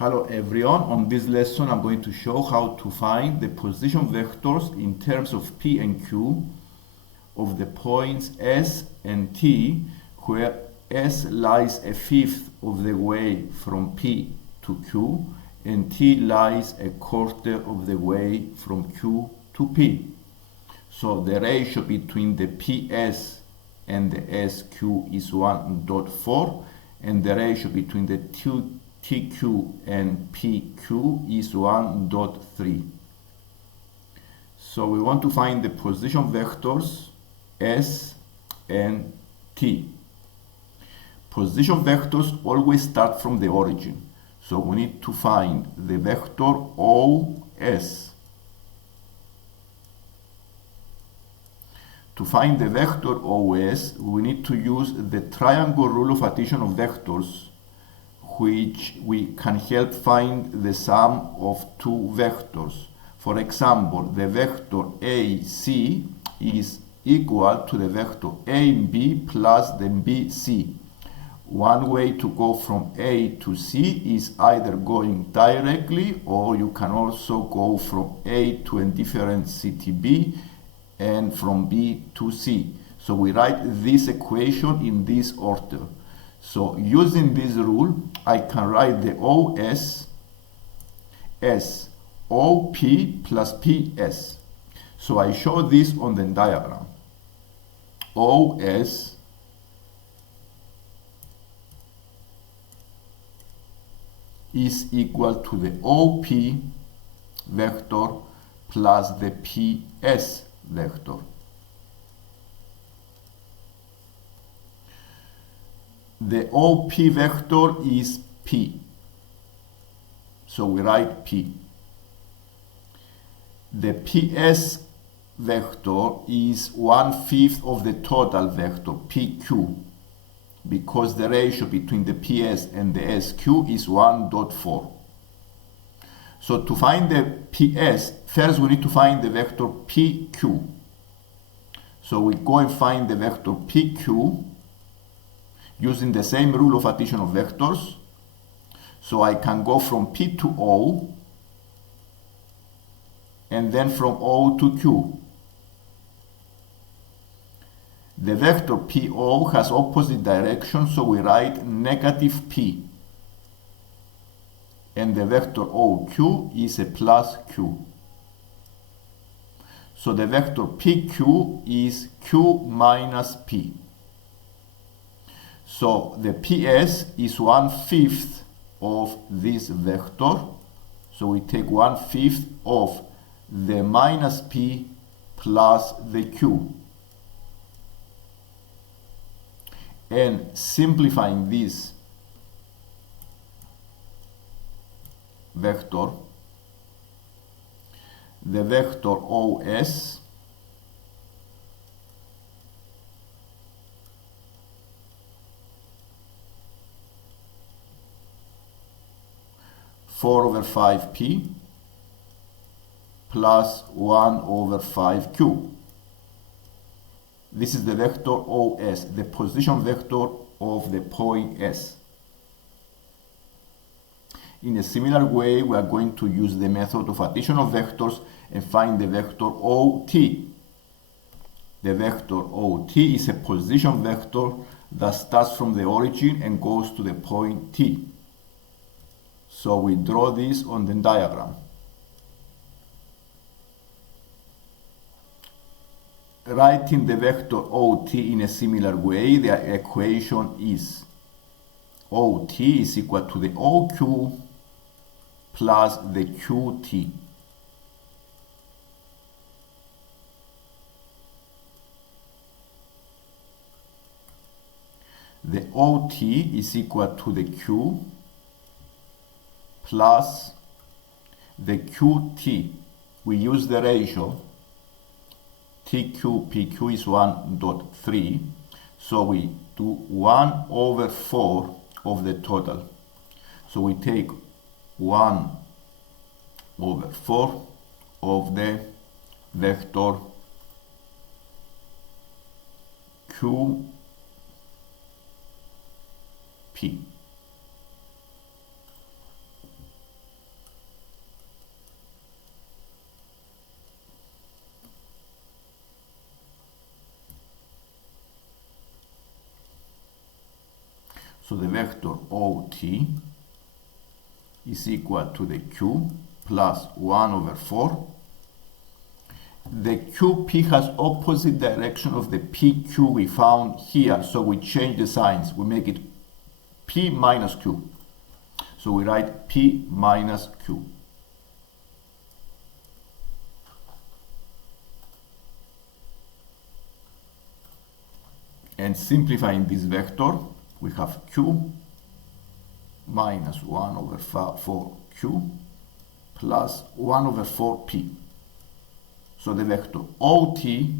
Hello everyone, on this lesson I'm going to show how to find the position vectors in terms of P and Q of the points S and T, where S lies a fifth of the way from P to Q and T lies a quarter of the way from Q to P. So the ratio between the PS and the SQ is 1.4 and the ratio between the TQ and PQ is 1.3. So we want to find the position vectors S and T. Position vectors always start from the origin. So we need to find the vector OS. To find the vector OS, we need to use the triangle rule of addition of vectors, which we can help find the sum of two vectors. For example, the vector AC is equal to the vector AB plus the BC. One way to go from A to C is either going directly, or you can also go from A to a different city B and from B to C. So we write this equation in this order. So using this rule, I can write the OS as OP plus PS. So I show this on the diagram. OS is equal to the OP vector plus the PS vector. The OP vector is P. So we write P. The PS vector is 1/5 of the total vector, PQ, because the ratio between the PS and the SQ is 1.4. So to find the PS, first we need to find the vector PQ. So we go and find the vector PQ using the same rule of addition of vectors. So I can go from P to O and then from O to Q. The vector PO has opposite direction, so we write negative P. And the vector OQ is a plus Q. So the vector PQ is Q minus P. So the PS is 1/5 of this vector. So we take 1/5 of the minus P plus the Q. And simplifying this vector, the vector OS (4 over 5p) plus 1 over 5q. This is the vector OS, the position vector of the point S. In a similar way, we are going to use the method of addition of vectors and find the vector OT. The vector OT is a position vector that starts from the origin and goes to the point T. So we draw this on the diagram. Writing the vector OT in a similar way, the equation is OT is equal to the OQ plus the QT. The OT is equal to the Q plus the QT. We use the ratio TQ PQ is 1.3, so we do 1 over 4 of the total. So we take 1 over 4 of the vector QP. So the vector OT is equal to the Q plus 1 over 4. The QP has opposite direction of the PQ we found here, so we change the signs. We make it P minus Q. So we write P minus Q. And simplifying this vector, we have Q minus 1 over 4Q plus 1 over 4P. So the vector OT,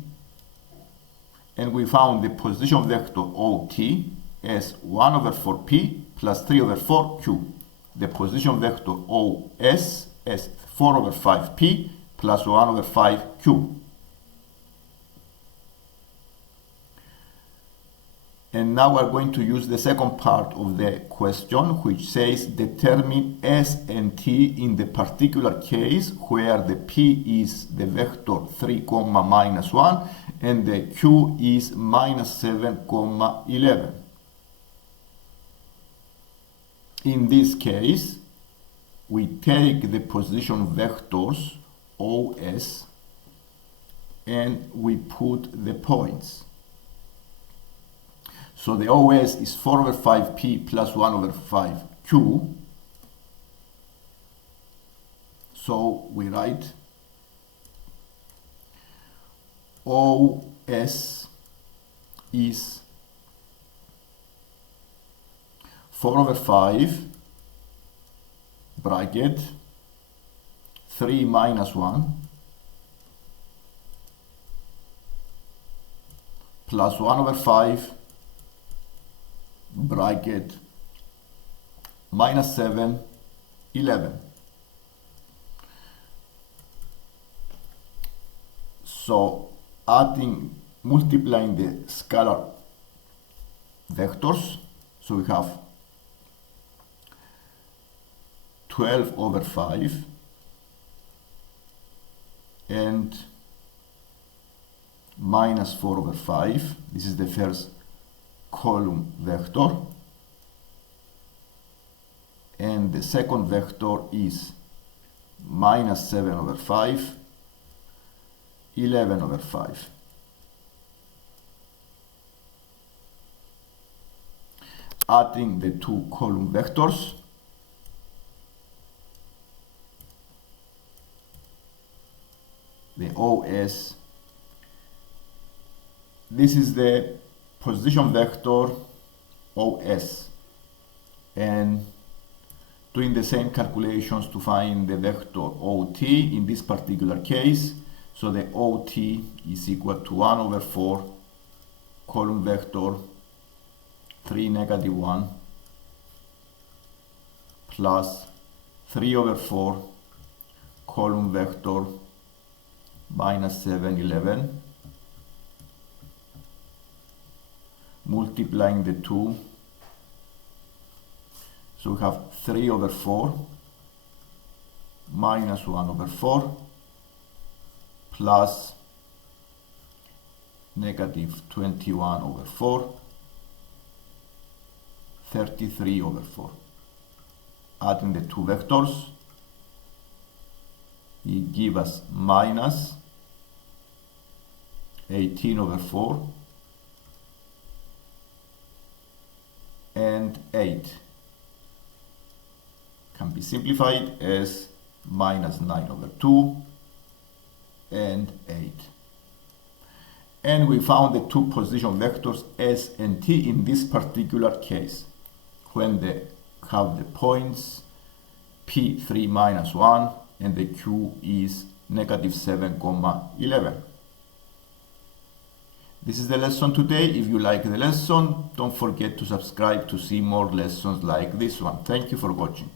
and we found the position vector OT as 1 over 4P plus 3 over 4Q. The position vector OS as 4 over 5P plus 1 over 5Q. And now we're going to use the second part of the question, which says determine S and T in the particular case where the P is the vector 3, minus 1 and the Q is minus 7, 11. In this case, we take the position vectors OS and we put the points. So the OS is 4 over 5P plus 1 over 5Q. So we write OS is 4 over 5 bracket 3 minus 1 plus 1 over 5 bracket minus 7, 11. So multiplying the scalar vectors, so we have 12 over 5 and minus 4 over 5. This is the first column vector, and the second vector is minus 7 over 5, 11 over 5. Adding the two column vectors, the OS, this is the position vector OS, and doing the same calculations to find the vector OT in this particular case. So the OT is equal to 1 over 4 column vector 3, negative 1 plus 3 over 4 column vector minus 7, 11, multiplying the two, so we have 3 over 4 minus 1 over 4 plus negative 21 over 4, 33 over 4. Adding the two vectors, it gives us minus 18 over 4 and 8. Can be simplified as minus 9 over 2 and 8. And we found the two position vectors S and T in this particular case, when they have the points P3 minus 1 and the Q is negative 7, 11. This is the lesson today. If you like the lesson, don't forget to subscribe to see more lessons like this one. Thank you for watching.